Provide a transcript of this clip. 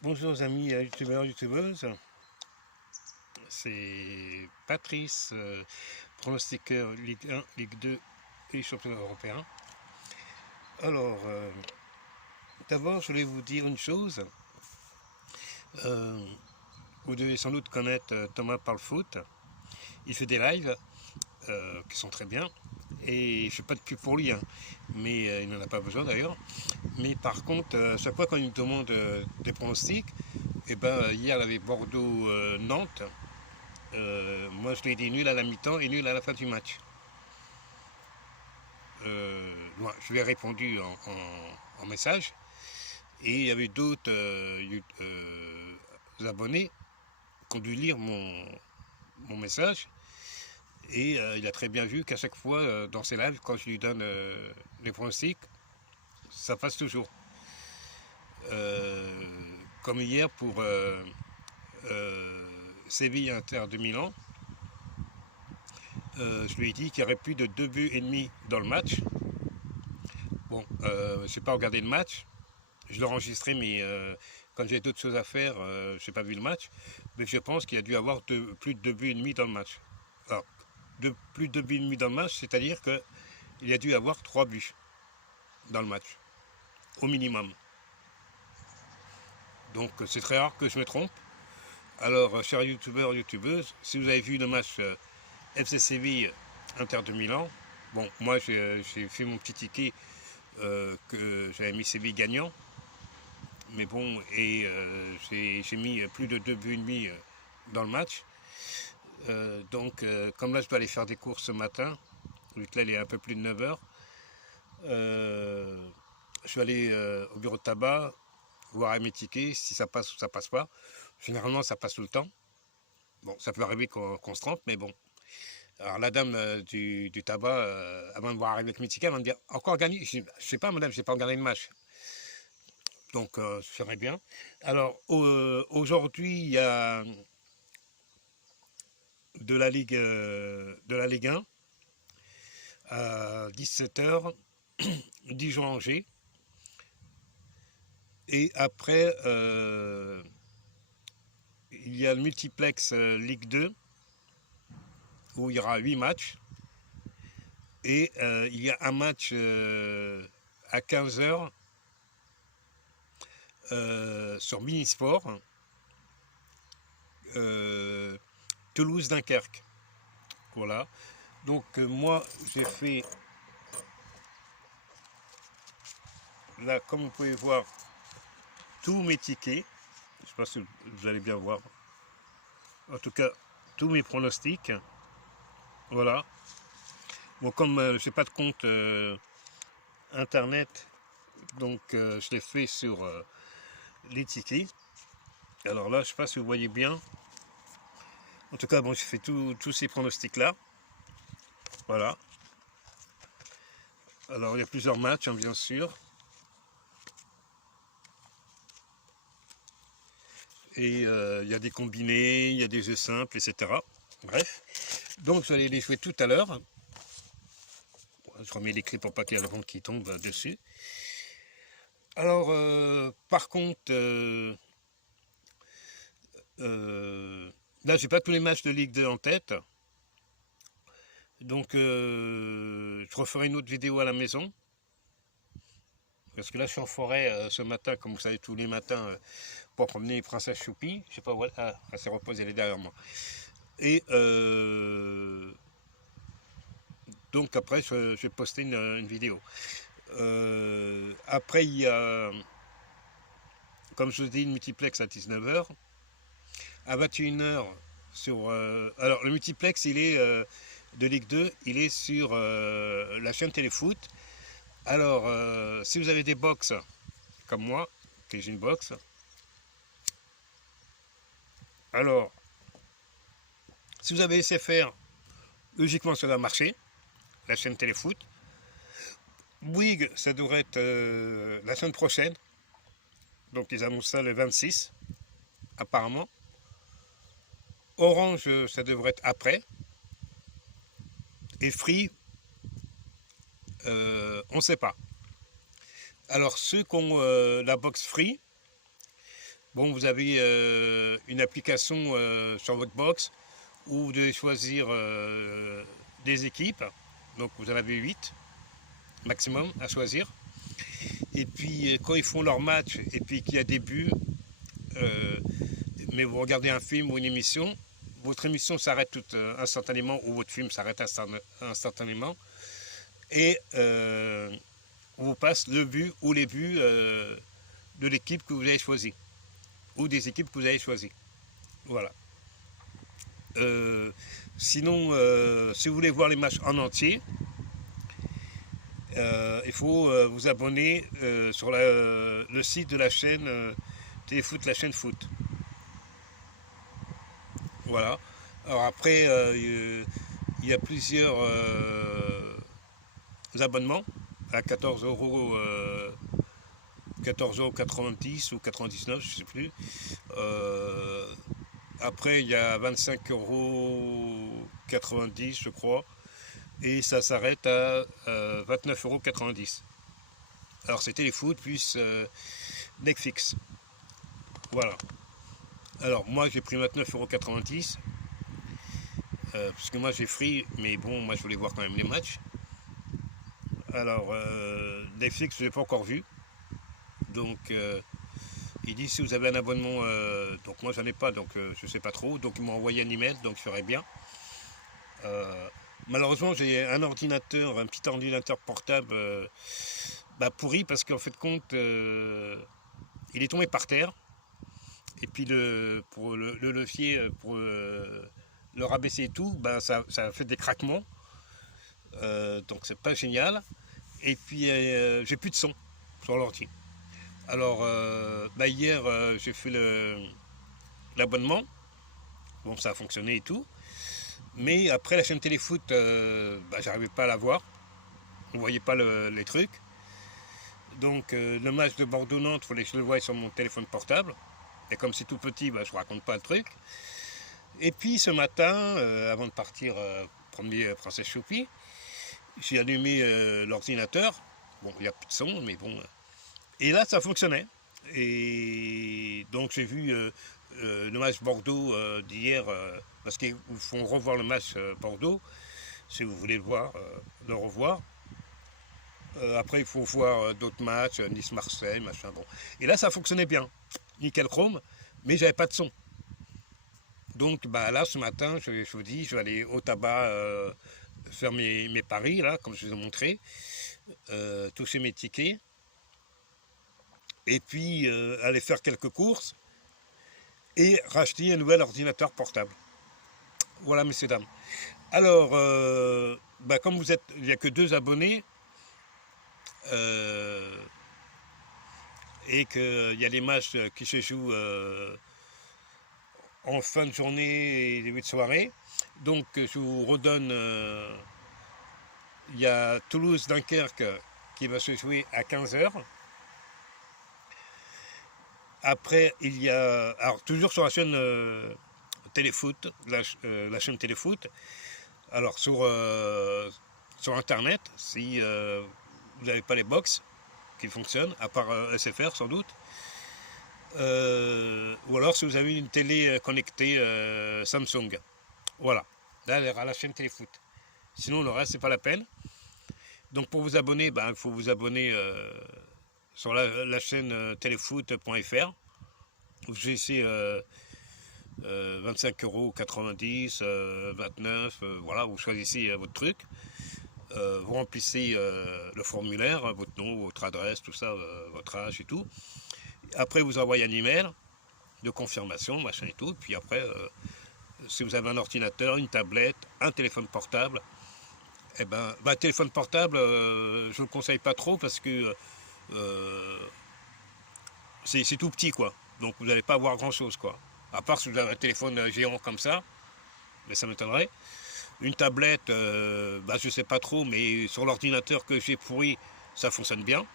Bonjour amis youtubeurs, youtubeuses, c'est Patrice, pronostiqueur Ligue 1, Ligue 2 et championnat européen. Alors, d'abord je voulais vous dire une chose. Vous devez sans doute connaître Thomas Parle Foot. Il fait des lives qui sont très bien. Et je ne fais pas de pub pour lui, hein, mais il n'en a pas besoin d'ailleurs. Mais par contre, à chaque fois quand il me demande des pronostics, et ben hier avec Bordeaux-Nantes, moi je lui ai dit nul à la mi-temps et nul à la fin du match. Je lui ai répondu en message et il y avait d'autres abonnés qui ont dû lire mon message et il a très bien vu qu'à chaque fois dans ses lives, quand je lui donne les pronostics, ça passe toujours. Comme hier pour Séville Inter de Milan, je lui ai dit qu'il y aurait plus de 2 buts et demi dans le match. Bon, je n'ai pas regardé le match, je l'ai enregistré, mais quand j'ai d'autres choses à faire, je n'ai pas vu le match. Mais je pense qu'il y a dû avoir plus de 2 buts et demi dans le match. Alors, plus de 2 buts et demi dans le match, c'est-à-dire qu'il y a dû avoir 3 buts dans le match, au minimum. Donc c'est très rare que je me trompe. Alors, chers youtubeurs, youtubeuses, si vous avez vu le match FC Séville Inter de Milan, bon, moi j'ai fait mon petit ticket que j'avais mis Séville gagnant. Mais bon, et j'ai mis plus de 2 buts et demi dans le match. Comme là je dois aller faire des courses ce matin, vu que là il est un peu plus de 9h, je suis allé au bureau de tabac, voir mes tickets, si ça passe ou ça passe pas. Généralement ça passe tout le temps. Bon, ça peut arriver qu'on se trompe, mais bon. Alors la dame du tabac, avant de voir arriver avec mes tickets, elle va me dire encore gagné. Je sais pas madame, j'ai pas regardé le match. Donc je ferai bien. Alors aujourd'hui il y a de la Ligue 1 à 17h, Dijon-Angers. Et après, il y a le multiplex Ligue 2 où il y aura 8 matchs. Et il y a un match à 15h sur Minisport, Toulouse-Dunkerque. Voilà. Donc moi, j'ai fait, là, comme vous pouvez voir, tous mes tickets. Je ne sais pas si vous allez bien voir. En tout cas, tous mes pronostics. Voilà. Bon, comme je n'ai pas de compte internet, donc je l'ai fait sur les tickets. Alors là, je ne sais pas si vous voyez bien. En tout cas, bon, j'ai fait tous ces pronostics-là. Voilà. Alors, il y a plusieurs matchs, hein, bien sûr. Et il y a des combinés, il y a des jeux simples, etc. Bref. Donc, je vais aller les jouer tout à l'heure. Je remets les clés pour pas qu'il y ait le vent qui tombe dessus. Alors, par contre, là, j'ai pas tous les matchs de Ligue 2 en tête. Donc, je referai une autre vidéo à la maison. Parce que là, je suis en forêt ce matin, comme vous savez, tous les matins, pour promener Princesse Choupi. Je sais pas où elle s'est reposée, elle est derrière moi. Et donc, après, je vais poster une vidéo. Après, il y a, comme je vous dis, une multiplex à 19h. À 21h, sur. Alors, le multiplex, il est de Ligue 2, il est sur la chaîne Téléfoot. Alors, si vous avez des box comme moi, que j'ai une box, alors, si vous avez laissé faire, logiquement ça doit marcher, la chaîne Téléfoot. Bouygues, ça devrait être la semaine prochaine, donc ils annoncent ça le 26, apparemment. Orange, ça devrait être après. Et Free, on ne sait pas. Alors, ceux qui ont la box Free, Bon, vous avez une application sur votre box où vous devez choisir des équipes. Donc vous en avez 8 maximum à choisir. Et puis quand ils font leur match et puis qu'il y a des buts, mais vous regardez un film ou une émission, votre émission s'arrête tout instantanément ou votre film s'arrête instantanément et on vous passe le but ou les buts de l'équipe que vous avez choisi ou des équipes que vous avez choisies. Voilà. Sinon, si vous voulez voir les matchs en entier, il faut vous abonner sur le site de la chaîne Téléfoot, la chaîne foot. Voilà. Alors après, il y a plusieurs abonnements à 14 €, 14,90 € ou 99, je ne sais plus. Après, il y a 25,90 €, je crois. Et ça s'arrête à 29,90 €. Alors c'est Téléfoot plus Netflix. Voilà. Alors moi j'ai pris 29,90 €. Parce que moi j'ai Free, mais bon, moi je voulais voir quand même les matchs. Alors Netflix je ne l'ai pas encore vu. Donc il dit si vous avez un abonnement, donc moi j'en ai pas, donc je sais pas trop. Donc ils m'ont envoyé un email, donc je ferai bien. Malheureusement j'ai un petit ordinateur portable pourri parce qu'en fait de compte il est tombé par terre. Et puis pour le levier, pour le rabaisser et tout, ça a fait des craquements. Donc c'est pas génial. Et puis j'ai plus de son sur l'ordi. Alors hier j'ai fait l'abonnement. Bon, ça a fonctionné et tout. Mais après la chaîne Téléfoot, j'arrivais pas à la voir. On voyait pas les trucs. Donc le match de Bordeaux-Nantes, il fallait que je le voie sur mon téléphone portable. Et comme c'est tout petit, je ne raconte pas le truc. Et puis ce matin, avant de partir premier Princesse Choupi, j'ai allumé l'ordinateur. Bon, il n'y a plus de son, mais bon. Et là, ça fonctionnait. Et donc j'ai vu le match Bordeaux d'hier, parce qu'ils font revoir le match Bordeaux, si vous voulez le voir, le revoir. Après, il faut voir d'autres matchs, Nice-Marseille, machin. Bon. Et là, ça fonctionnait bien. Nickel chrome, mais j'avais pas de son. Donc là, ce matin, je vous dis, je vais aller au tabac faire mes paris, là, comme je vous ai montré, toucher mes tickets, et puis aller faire quelques courses, et racheter un nouvel ordinateur portable. Voilà, messieurs, dames. Alors, comme vous êtes, il n'y a que 2 abonnés, et qu'il y a les matchs qui se jouent en fin de journée et début de soirée. Donc je vous redonne, il y a Toulouse-Dunkerque qui va se jouer à 15 h. Après il y a, alors toujours sur la chaîne Téléfoot, la chaîne Téléfoot, alors sur internet, si vous n'avez pas les box qui fonctionnent, à part SFR sans doute, ou alors si vous avez une télé connectée Samsung. Voilà, là elle est à la chaîne Téléfoot. Sinon le reste c'est pas la peine. Donc pour vous abonner, il faut vous abonner sur la chaîne téléfoot.fr. Vous choisissez 25,90 €, 29, voilà, vous choisissez votre truc. Vous remplissez le formulaire, votre nom, votre adresse, tout ça, votre âge et tout. Après, vous envoyez un email de confirmation, machin et tout. Puis après, si vous avez un ordinateur, une tablette, un téléphone portable, téléphone portable, je ne le conseille pas trop parce que c'est tout petit, quoi. Donc vous n'allez pas avoir grand-chose, quoi. À part si vous avez un téléphone géant comme ça, mais ça m'étonnerait. Une tablette, je ne sais pas trop, mais sur l'ordinateur que j'ai pourri, ça fonctionne bien.